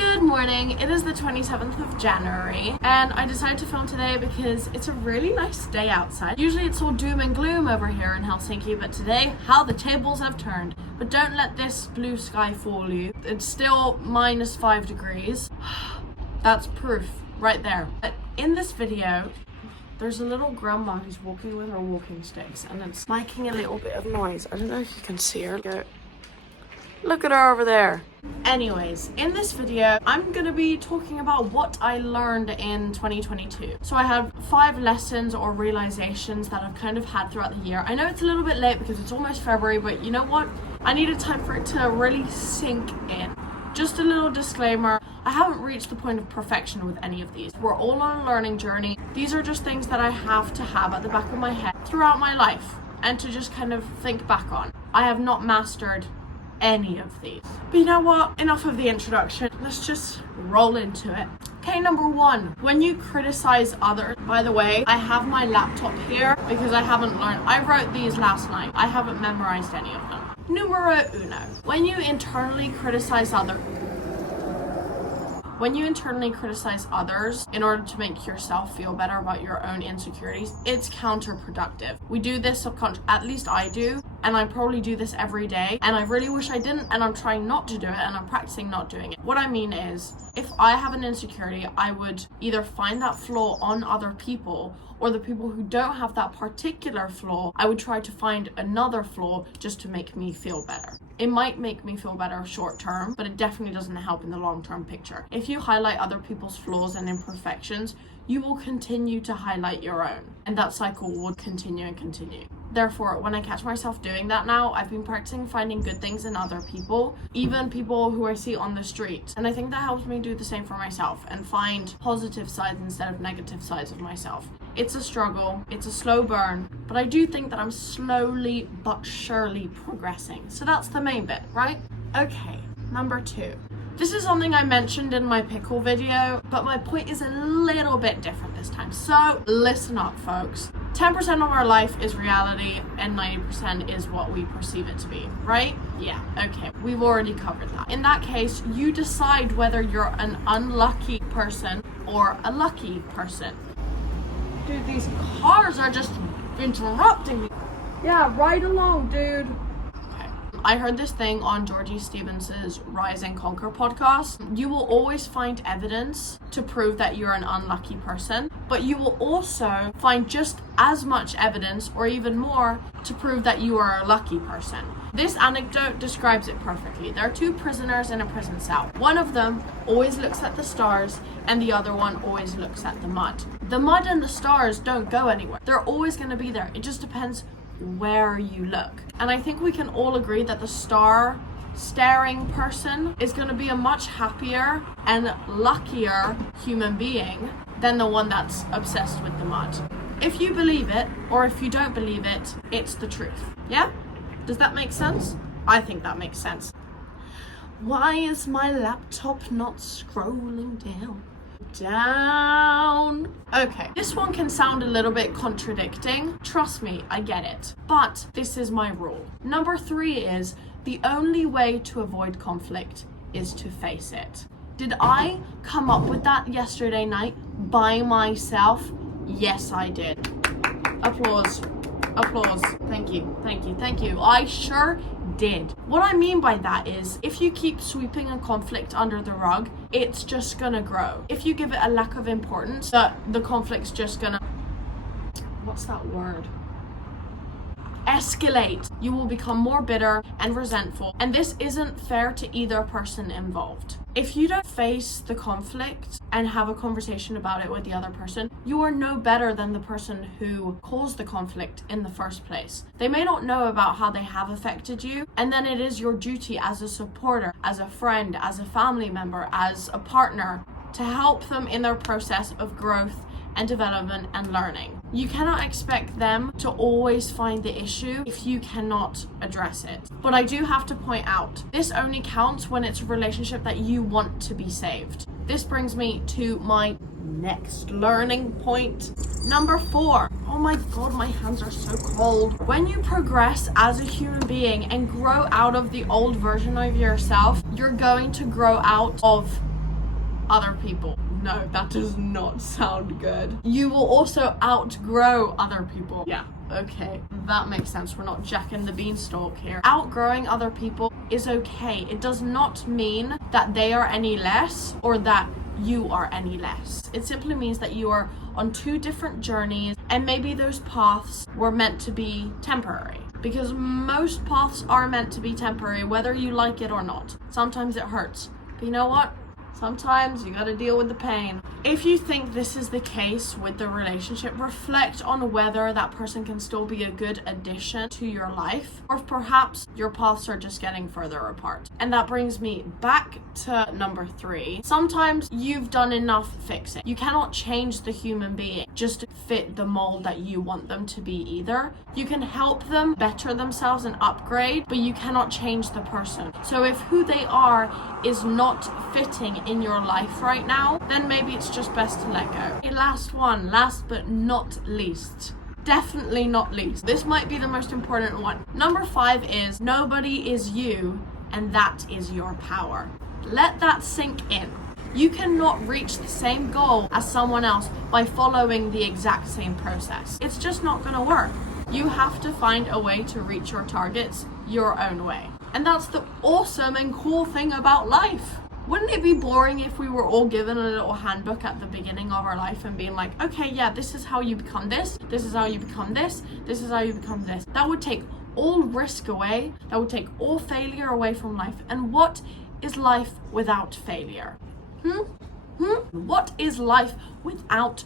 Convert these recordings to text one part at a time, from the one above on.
Good morning, it is the 27th of January and I decided to film today because it's a really nice day outside. Usually it's all doom and gloom over here in Helsinki, but today, how the tables have turned. But don't let this blue sky fool you. It's still -5 degrees. That's proof right there. But in this video, there's a little grandma who's walking with her walking sticks and it's making a little bit of noise. I don't know if you can see her. Look at her over there. Anyways, in this video, I'm gonna be talking about what I learned in 2022. So I have 5 lessons or realizations that I've kind of had throughout the year. I know it's a little bit late because it's almost February, but you know what? I needed time for it to really sink in. Just a little disclaimer, I haven't reached the point of perfection with any of these. We're all on a learning journey. These are just things that I have to have at the back of my head throughout my life and to just kind of think back on. I have not mastered any of these. But you know what? Enough of the introduction. Let's just roll into it. Okay, number 1, when you criticize others. By the way, I have my laptop here because I haven't learned. I wrote these last night. I haven't memorized any of them. Numero uno. When you internally criticize others in order to make yourself feel better about your own insecurities, it's counterproductive. We do this subconsciously, at least I do, and I probably do this every day, and I really wish I didn't, and I'm trying not to do it, and I'm practicing not doing it. What I mean is, if I have an insecurity, I would either find that flaw on other people, or the people who don't have that particular flaw, I would try to find another flaw just to make me feel better. It might make me feel better short term, but it definitely doesn't help in the long term picture. If you highlight other people's flaws and imperfections, you will continue to highlight your own, and that cycle will continue and continue. Therefore, when I catch myself doing that now, I've been practicing finding good things in other people, even people who I see on the street. And I think that helps me do the same for myself and find positive sides instead of negative sides of myself. It's a struggle, it's a slow burn, but I do think that I'm slowly but surely progressing. So that's the main bit, right? Okay, number 2. This is something I mentioned in my pickle video, but my point is a little bit different this time. So listen up, folks. 10% of our life is reality and 90% is what we perceive it to be, right? Yeah, okay, we've already covered that. In that case, you decide whether you're an unlucky person or a lucky person. Dude, these cars are just interrupting me. Yeah, right along, dude. I heard this thing on Georgie Stevens's Rise and Conquer podcast. You will always find evidence to prove that you're an unlucky person, but you will also find just as much evidence or even more to prove that you are a lucky person. This anecdote describes it perfectly. There are 2 prisoners in a prison cell. One of them always looks at the stars and the other one always looks at the mud. The mud and the stars don't go anywhere. They're always going to be there. It just depends where you look. And I think we can all agree that the star staring person is going to be a much happier and luckier human being than the one that's obsessed with the mud. If you believe it or if you don't believe it, it's the truth. Yeah? Does that make sense? I think that makes sense. Why is my laptop not scrolling down? Okay, this one can sound a little bit contradicting. Trust me, I get it. But this is my rule. Number 3 is the only way to avoid conflict is to face it. Did I come up with that yesterday night by myself? Yes, I did. Applause. Applause. Thank you. Thank you. Thank you. I sure did. What I mean by that is if you keep sweeping a conflict under the rug, it's just gonna grow. If you give it a lack of importance, the conflict's just gonna, what's that word? Escalate. You will become more bitter and resentful, and this isn't fair to either person involved. If you don't face the conflict and have a conversation about it with the other person, you are no better than the person who caused the conflict in the first place. They may not know about how they have affected you, and then it is your duty as a supporter, as a friend, as a family member, as a partner, to help them in their process of growth and development and learning. You cannot expect them to always find the issue if you cannot address it. But I do have to point out, this only counts when it's a relationship that you want to be saved. This brings me to my next learning point. Number 4. Oh my god, my hands are so cold. When you progress as a human being and grow out of the old version of yourself, you're going to grow out of other people. No, that does not sound good. You will also outgrow other people. Yeah, okay, that makes sense. We're not Jack and the Beanstalk here. Outgrowing other people is okay. It does not mean that they are any less or that you are any less. It simply means that you are on two different journeys, and maybe those paths were meant to be temporary. Because most paths are meant to be temporary, whether you like it or not. Sometimes it hurts, but you know what? Sometimes you gotta deal with the pain. If you think this is the case with the relationship, reflect on whether that person can still be a good addition to your life, or if perhaps your paths are just getting further apart. And that brings me back to number 3. Sometimes you've done enough fixing. You cannot change the human being just to fit the mold that you want them to be either. You can help them better themselves and upgrade, but you cannot change the person. So if who they are is not fitting in your life right now, then maybe it's just best to let go. Okay, last one, last but not least. Definitely not least. This might be the most important one. Number 5 is nobody is you, and that is your power. Let that sink in. You cannot reach the same goal as someone else by following the exact same process. It's just not gonna work. You have to find a way to reach your targets your own way. And that's the awesome and cool thing about life. Wouldn't it be boring if we were all given a little handbook at the beginning of our life and being like, okay, yeah, this is how you become this, this is how you become this, this is how you become this. That would take all risk away, that would take all failure away from life. And what is life without failure? What is life without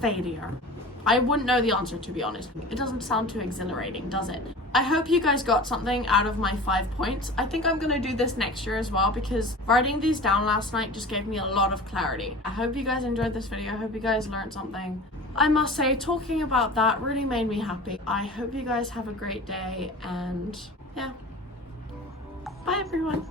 failure? I wouldn't know the answer, to be honest. It doesn't sound too exhilarating, does it? I hope you guys got something out of my 5 points. I think I'm gonna do this next year as well, because writing these down last night just gave me a lot of clarity. I hope you guys enjoyed this video. I hope you guys learned something. I must say, talking about that really made me happy. I hope you guys have a great day, and yeah. Bye, everyone.